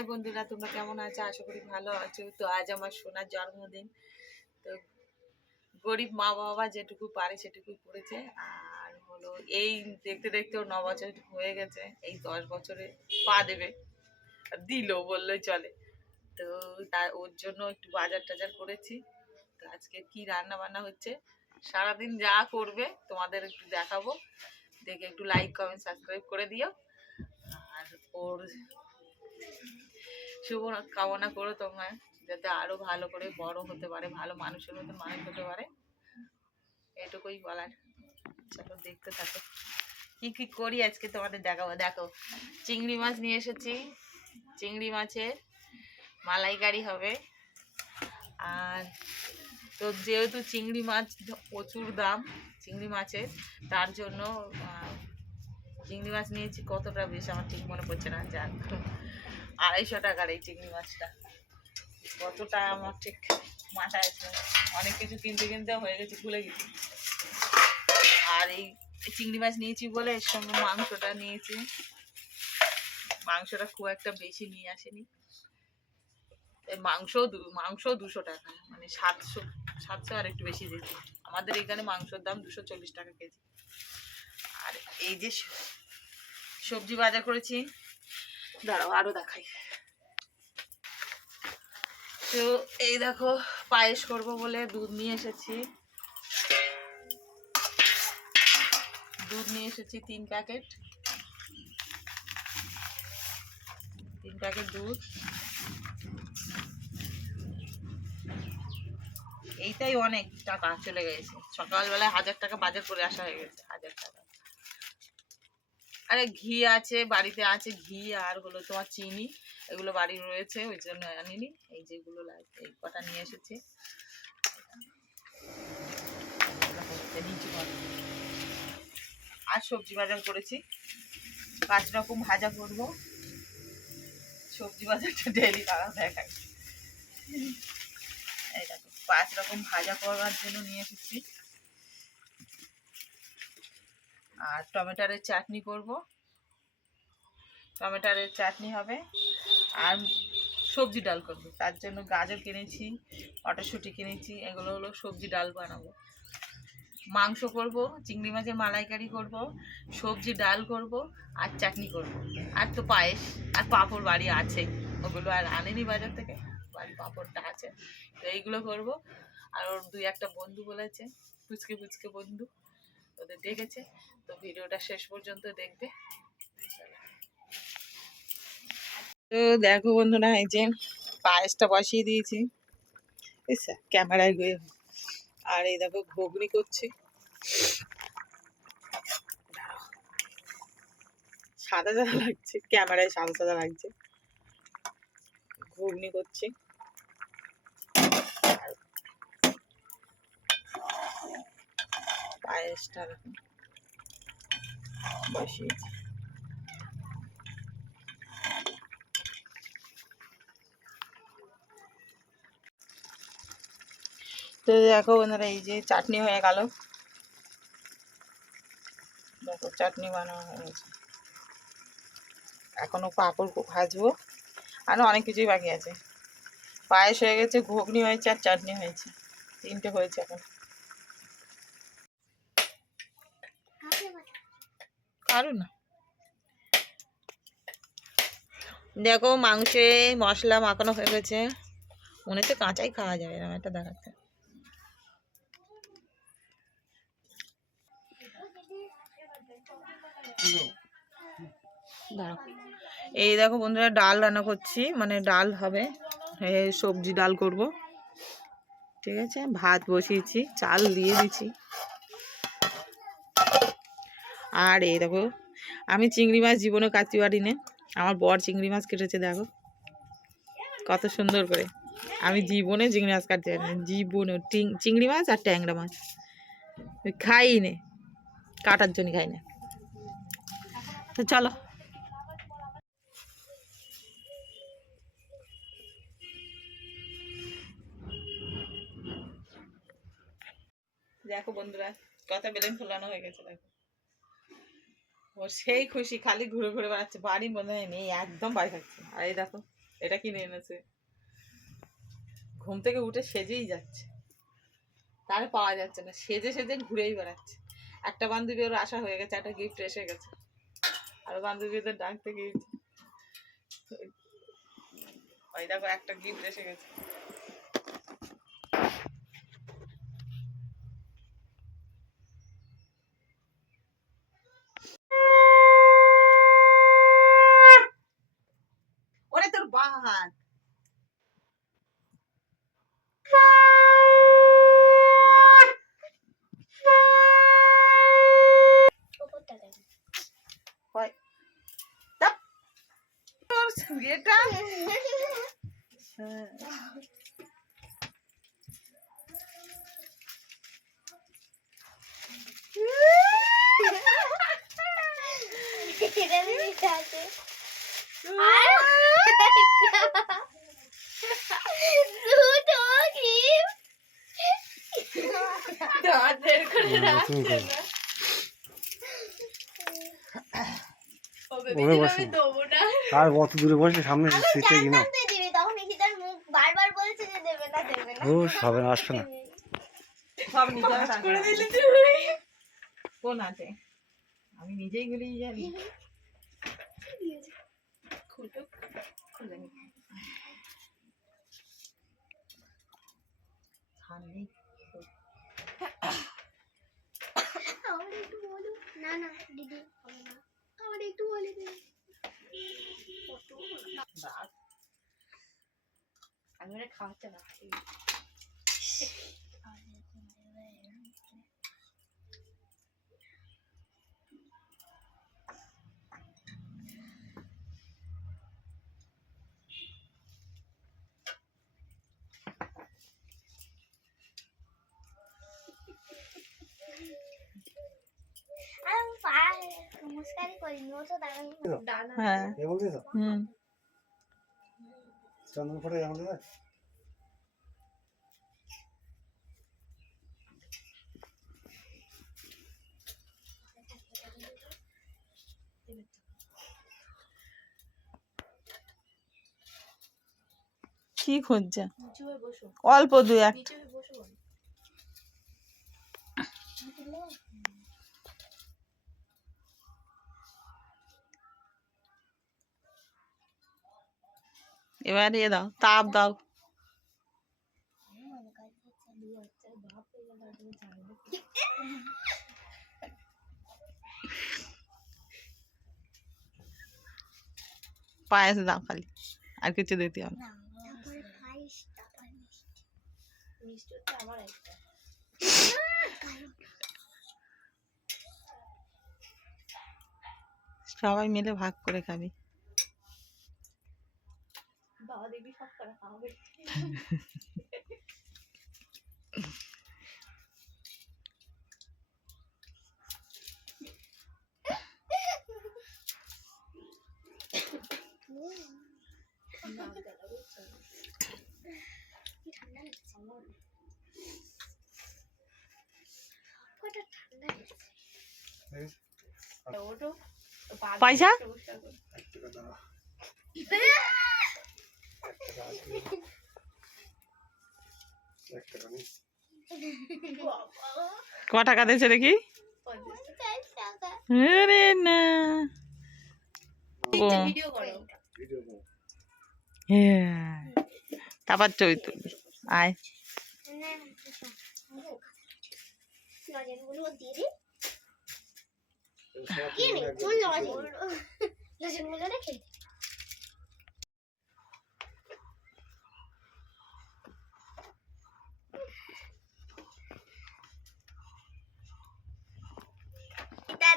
High বন্ধুরা, তোমরা কেমন আছো? আশা করি ভালো আছো। তো আজ আমার সোনার জন্মদিন। তো গরিব মা বাবা যেটুকু পারে সেটুকু করেছে। আর হলো এই দেখতে দেখতে ওর ন বছর হয়ে গেছে। এই দশ বছরে পা দেবে। দিল বললেই চলে। তো তা ওর জন্য একটু বাজার টাজার করেছি। তো আজকে কি রান্না বান্না হচ্ছে? সারাদিন যা করবে তোমাদের একটু দেখাবো। দেখে একটু লাইক কমেন্ট সাবস্ক্রাইব করে দিও। আর ওর শুভ কামনা করো তোমার যাতে আরও ভালো করে বড় হতে পারে, ভালো মানুষের মতো মানুষ হতে পারে। এটুকুই বলার। চলো দেখতে থাকো। কি কি করি আজকে তোমাদের দেখাবো? দেখো, চিংড়ি মাছ নিয়ে এসেছি। চিংড়ি মাছের মালাইকারি হবে। আর তো যেহেতু চিংড়ি মাছ প্রচুর দাম, চিংড়ি মাছের, তার জন্য চিংড়ি মাছ নিয়েছি কতটা বেশ, আমার ঠিক মনে পড়ছে না, যাক। আড়াইশো টাকার এই চিংড়ি মাছটা। কতটা আমার ঠিক মাথায় আছে অনেক কিছু কিনতে কিনতে হয়ে গেছে, ভুলে গেছি। আর এই চিংড়ি মাছ নিয়েছি বলে এর সঙ্গে মাংসটা নিয়েছি। মাংসটা খুব একটা বেশি নিয়ে আসেনি। মাংস মাংস দুশো টাকা মানে সাতশো সাতশো আর একটু বেশি দিয়েছি আমাদের এখানে মাংসের দাম দুশো চল্লিশ টাকা কেজি। আর এই যে সবজি বাজার করেছি দাঁড়াও, আরও দেখাই। তো এই দেখো, পায়েস করব বলে দুধ নিয়ে এসেছি। দুধ নিয়ে এসেছি তিন প্যাকেট। তিন প্যাকেট দুধ। এইটাই অনেক টাকা চলে গেছে। সকালবেলায় হাজার টাকা বাজার করে আসা হয়ে গেছে, হাজার টাকা। আরে ঘি আছে, বাড়িতে আছে ঘি আর হলো তোমার চিনি, এগুলো বাড়ি রয়েছে, ওই জন্য আনিনি। এই যেগুলো লাগবে এই কটা নিয়ে এসেছি। আর সবজি বাজার করেছি। পাঁচ রকম ভাজা করব। সবজি বাজারটা ডেলি তারা দেখায়। পাঁচ রকম ভাজা করবার জন্য নিয়ে এসেছি। আর টমেটোরের চাটনি করব। টমেটোরের চাটনি হবে। আর সবজি ডাল করব। তার জন্য গাজর কিনেছি, মটরশুঁটি কিনেছি, এগুলো হলো সবজি ডাল বানাবো। মাংস করব, চিংড়ি মাছের মালাইকারি করব, সবজি ডাল করব আর চাটনি করব। আর তো পায়েস, আর পাঁপড় বাড়ি আছে। ওগুলো আর আনেনি বাজার থেকে, বাড়ি পাঁপড়টা আছে। তো এইগুলো করব। আর ওর দুই একটা বন্ধু বলেছে ফুচকে ফুচকে বন্ধু। ওদের দেখেছে। তো ভিডিওটা শেষ পর্যন্ত দেখবে। তো দেখো বন্ধুরা, এই যে পায়েসটা বসিয়ে দিয়েছি। ক্যামেরায় গিয়ে আর এই দেখো ঘুগনি করছি। সাদা সাদা লাগছে, ক্যামেরায় সাদা সাদা লাগছে। ঘুগনি করছি। পায়েসটা বসিয়েছি তো দেখো বন্ধুরা, এই যে চাটনি হয়ে গেল। দেখো, চাটনি বানানো হয়ে গেছে। এখনও পাঁপড় ভাজবো। আরও অনেক কিছুই বাকি আছে। পায়েস হয়ে গেছে, ঘুগনি হয়েছে, আর চাটনি হয়েছে। তিনটে হয়েছে এখন কারও না দেখো মাংসে মশলা মাখানো হয়ে গেছে। মনে হচ্ছে কাঁচাই খাওয়া যাবে এরকম একটা দেখাচ্ছে। এই দেখো বন্ধুরা, ডাল রান্না করছি। মানে ডাল হবে। সবজি ডাল করব। ঠিক আছে? ভাত বসিয়েছি, চাল দিয়ে দিছি আর এই দেখো, আমি চিংড়ি মাছ জীবনে কাটতে পারি না আমার বর চিংড়ি মাছ কেটেছে, দেখো। কত সুন্দর করে। আমি জীবনে চিংড়ি মাছ কাটতে পারি জীবনে। চিংড়ি মাছ আর ট্যাংরা মাছ। খাই নে, কাটার জন্য খাই না। তো চলো। দেখো বন্ধুরা, কথা বেলুন ফুলানো হয়ে গেছে, দেখো। ও সেই খুশি, খালি ঘুরে ঘুরে বেড়াচ্ছে। বাড়ি মনে হয় নেই, একদম বাড়ি থাকছে আর এই দেখো, এটা কিনে এনেছে। ঘুম থেকে উঠে সেজেই যাচ্ছে। তারে পাওয়া যাচ্ছে না, সেজে সেজে ঘুরেই বেড়াচ্ছে। একটা বান্ধবী ওর আশা হয়ে গেছে, একটা গিফট এসে গেছে। আর বান্ধবীদের ডাকতে গিয়েছে। ওই দেখো, একটা গিফট এসে গেছে ওরে তোর বাঁ হাত ওপরটা দেখ হয় তাপ। তোর এটা হ্যাঁ। এটা দিতে আছে দুটো ক্লিপ দাঁত বের করে রাখছে না ওকে ওরে বসে। আমি দেবো না আর কত দূরে বসে সামনে সিটে কিনা জানতাম তুই দিবি তখন নিকিতার মুখ বারবার বলছে যে দেবে না ও হবে না আসবে না সব নিজে করে দিলি তুই কোন আছে আমি নিজেই গুলি জানি খুটো খুলে নি। ধান নেই। আমার একটু বলো না না দিদি হবে না আমার একটু বলে দিন বাস। আমি ওরা খাওয়াতে না আমি পা নমস্কারই করিনি ও তো দাঁড়ানো ডানা হ্যাঁ হুম চন্দন ফোটে এমন দিয়েছ কি খুঁজছে নিচু হয়ে বসো। অল্প দু এক। এবার এ দাও তাপ দাও। পায়েস দাও খালি আর কিছু দিতে হবে না। তারপরে পায়েস তারপরে মিষ্টি মিষ্টি হচ্ছে আমার একটা। সবাই মিলে ভাগ করে খাবি। বাবা দেখবি সব করে খাওয়াবে ওটো পয়সা? ক টাকা দিয়েছে দেখি? আরে না। ও ভিডিও করো ভিডিও করো। হ্যাঁ। তারপর তুলবি আয়।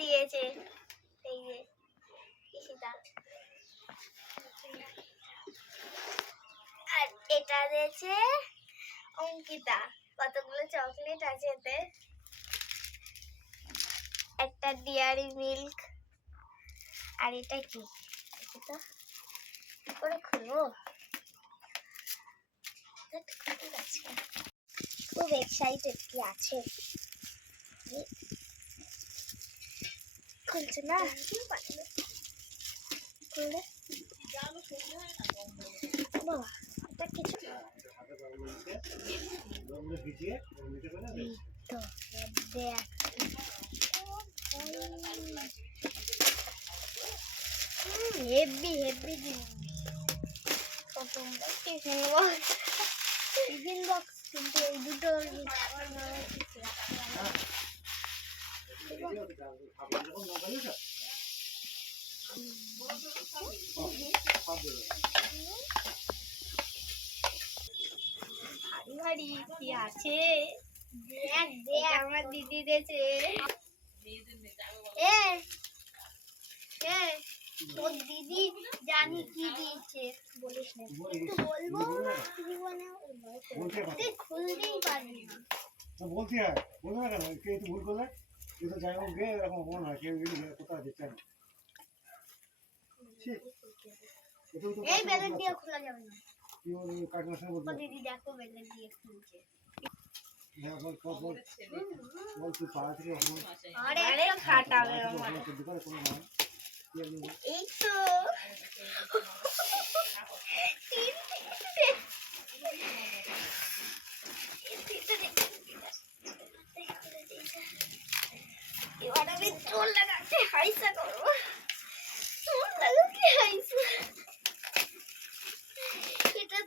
দিয়েছে এই যে এটা দিয়েছে অঙ্কিতা। কতগুলো চকলেট আছে এতে? একটা ডিয়ারি মিল্ক আর এটা কি? করে খুলবো? খুব এক্সাইটেড কি আছে? খুলছে না? খুললে? বাবা কিছু তো দেখ হেভি হেভি জিনিস প্রথমটা টিফিন বক্স টিফিন বক্স কিন্তু এই দুটো খাবার যখন না পারি তো সব দেবে ভারী কি আছে? দেখ দেখ আমার দিদি দিয়েছে এ এ তোর দিদি জানি কি দিয়েছে বলিস না। একটু বলব? তুমি বানাও তুই খুলতেই পারবি না। বলতে হয় বলবে না কেন? কেউ একটু ভুল করলে? কেউ যাই হোক গে এরকম মনে হয় কেউ যদি কোথাও দিচ্ছে না। ঠিক এটাও তো এই বেলুন দিয়ে খোলা যাবে না। দিদি দেখো বেলুন দিয়ে খুলছে হ্যাঁ বল বল বল বল তুই পাড়া থেকে ওখানে আরে একটা ফাটাবে ওখানে তো দোকানে কোনো নয় কি আর বলব? এই তো এবার আমি চোর লাগাতে হাইসা করব চোর লাগাতে হাইসা এটা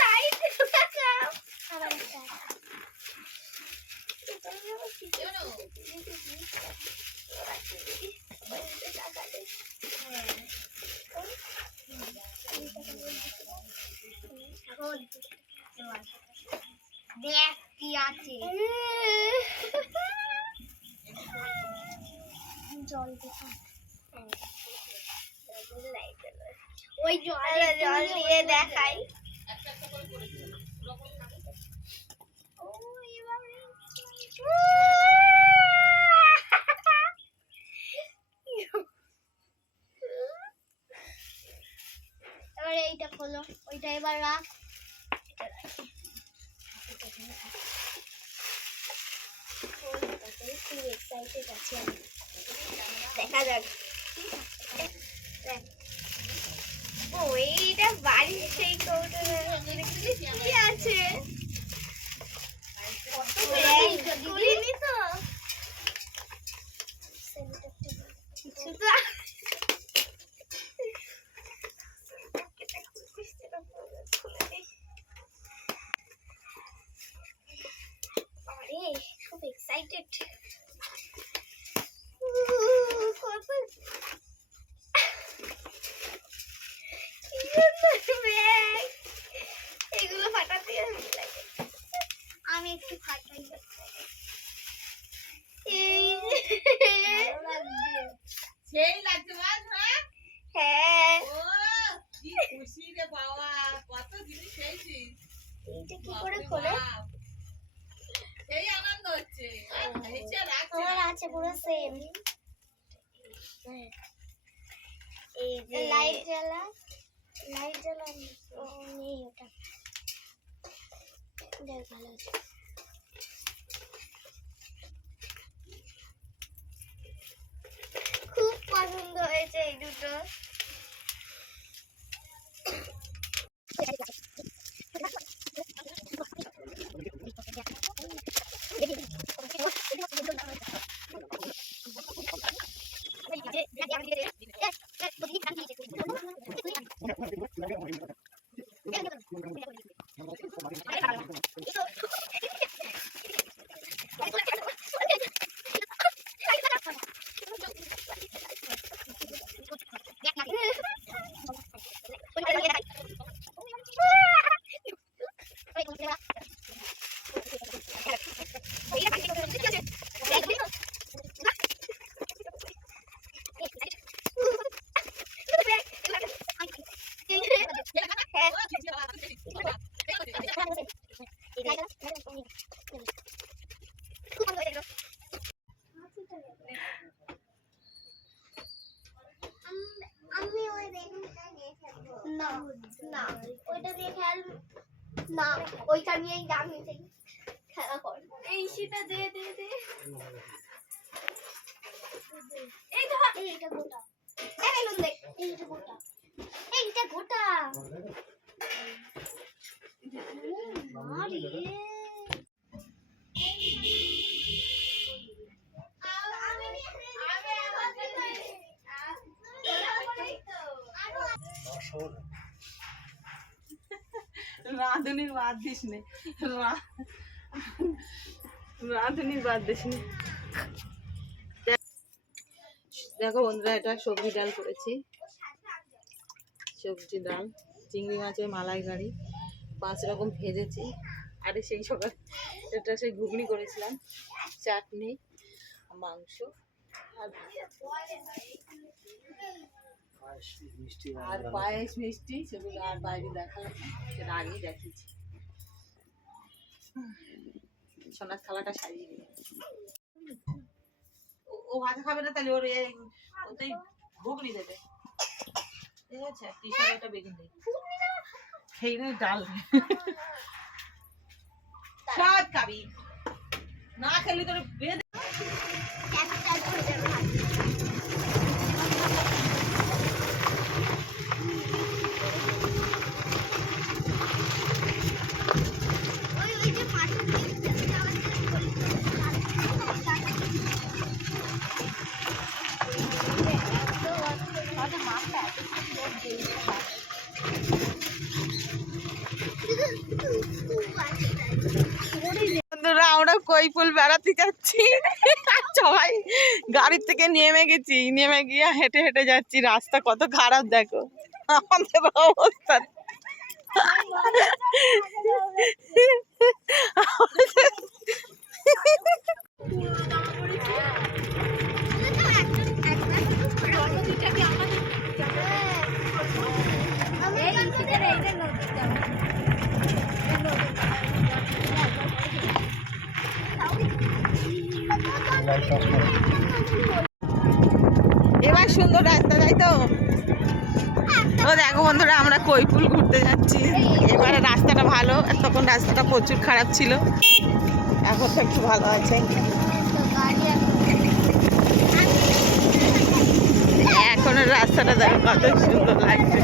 লাইট লাগাও আবার একটা এটা আমি কিছু দেখ কি আছে জল দেখা জল দিয়ে দেখাই এবারে এইটা খোলো ওইটা এবার রাখ। খুব আমি। দেখা যাক। ও এইটা বাড়ির সেই কি আছে? তো কিছু তো আরে খুব এক্সাইটেড কত ব্যাগ এগুলো ফাটাতে আমি লাগে আমি একটু ফাটাই এই সেই লাগছে মাছ হ্যাঁ হ্যাঁ ও কি খুশি রে বাবা কত জিনিস খেয়েছিস এইটা কি করে খোলে সেই আনন্দ হচ্ছে এসে রাখছে আমার আছে পুরো সেম এই যে লাইট জ্বালা লাইট জ্বালা নেই ওটা। দেখ ভালো আছে। খুব পছন্দ হয়েছে এই দুটো আমি ওই বেলুনটা নিয়ে খেলব না না ওইটা দিয়ে খেল না ওইটা নিয়েই দামি খেলা কর। এই সেটা দে দে দে। এই ধর। এইটা গোটা। এ বেলুন দেখ এইটা গোটা। এইটা গোটা। মারে রাঁধুনির বাদ দিস নে। রাঁধুনির বাদ দিস দেখো বন্ধুরা, এটা সবজি ডাল করেছি। সবজি ডাল, চিংড়ি মাছের মালাইকারি, পাঁচ রকম ভেজেছি। আরে সেই সকাল, এটা সেই ঘুগনি করেছিলাম, চাটনি, মাংস। আর আর পায়েস মিষ্টি সেগুলো আর বাইরে দেখালাম সেটা আগেই দেখিয়েছি। সোনার থালাটা সারিয়ে দিই ও- ভাজা খাবে না, তাহলে ওর এ, ওতেই ঘুগনি দেবে। ঠিক আছে কি ওটা বেগুন দেয়। খেয়ে নে ডাল। সব খাবি না খেলে তোর বেঁধে কৈপুল বেড়াতে যাচ্ছি সবাই গাড়ি থেকে নেমে গেছি নেমে গিয়ে হেঁটে হেঁটে যাচ্ছি রাস্তা কত খারাপ দেখো আমাদের অবস্থা এবার সুন্দর রাস্তা, তাই তো? ও দেখো বন্ধুরা, আমরা কৈপুল ঘুরতে যাচ্ছি। এবারে রাস্তাটা ভালো, তখন রাস্তাটা প্রচুর খারাপ ছিল। এখন তো একটু ভালো আছে। এখনের রাস্তাটা দেখো কত সুন্দর লাগছে।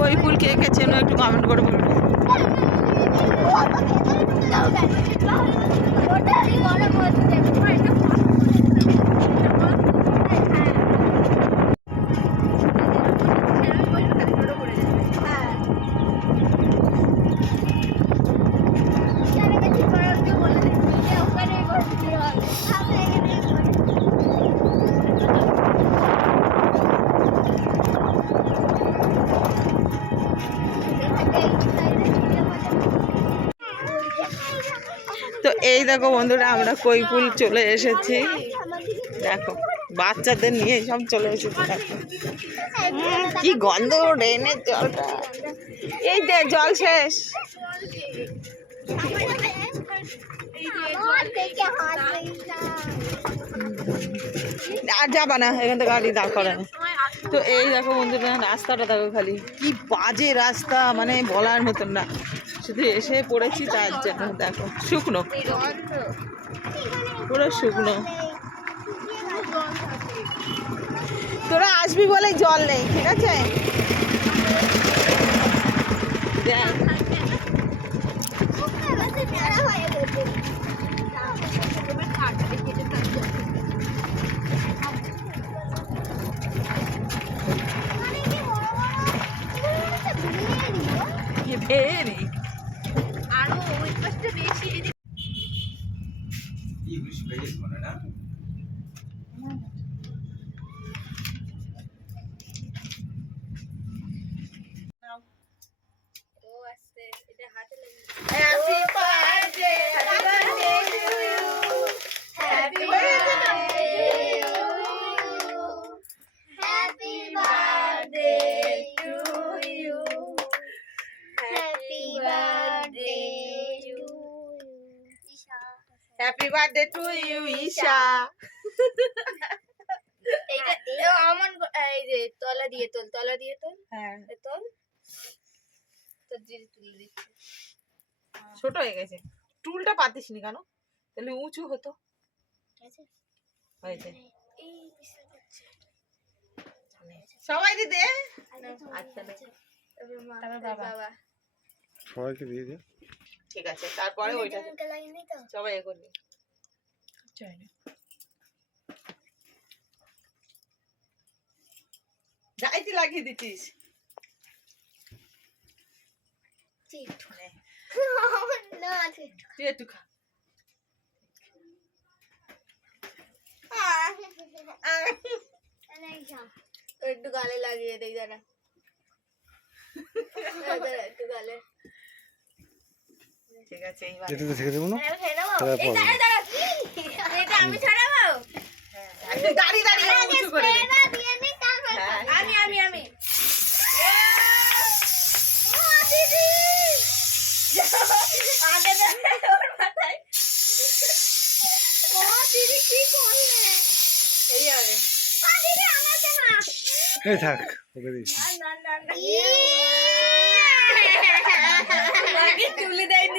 কৈপুল কে কে একটু কমেন্ট করে বলবে। তো এই দেখো বন্ধুরা, আমরা কৈপুল চলে এসেছি। দেখো, বাচ্চাদের নিয়ে সব চলে এসেছি, দেখো। কি গন্ধ ড্রেনের জলটা। এই দে জল শেষ। আর যাবা না এখান থেকে গাড়ি দাঁড় করে না। তো এই দেখো বন্ধুরা, রাস্তাটা দেখো খালি। কি বাজে রাস্তা মানে বলার মতন না। শুধু এসে পড়েছি, তার জন্য দেখো, শুকনো। পুরো শুকনো। তোরা আসবি বলে জল নেই, ঠিক আছে? দেখ। Happy ছোট হয়ে গেছে। টুলটা পাতিস নি কেন? তাহলে উঁচু হতো। হয়েছে এই পিসটা হচ্ছে সবাই দিতে? আচ্ছা আচ্ছা সবাইকে দিয়ে দে ঠিক আছে তারপরে ওইটা লাগিয়ে সবাই এ করবি যাই তুই লাগিয়ে দিচ্ছিস ঠিক। তুই একটু খা একটু গালে লাগিয়ে দেই দাঁড়া দাঁড়া, একটু গালে ঠিক আছে এইবার এটা তো ছেড়ে দেবো না? আমি এটা ছড়াবো হ্যাঁ, দাঁড়িয়ে দাঁড়িয়ে উঁচু করে দে স্প্রেটা দিয়ে নি তারপর হ্যাঁ। আমি আমি আমি ও দিদি আগে দে ওর মাথায় ও দিদি কি করলে এই হবে ও দিদি আমাকে না এই থাক ওকে দিস না না না তুলে দেয়নি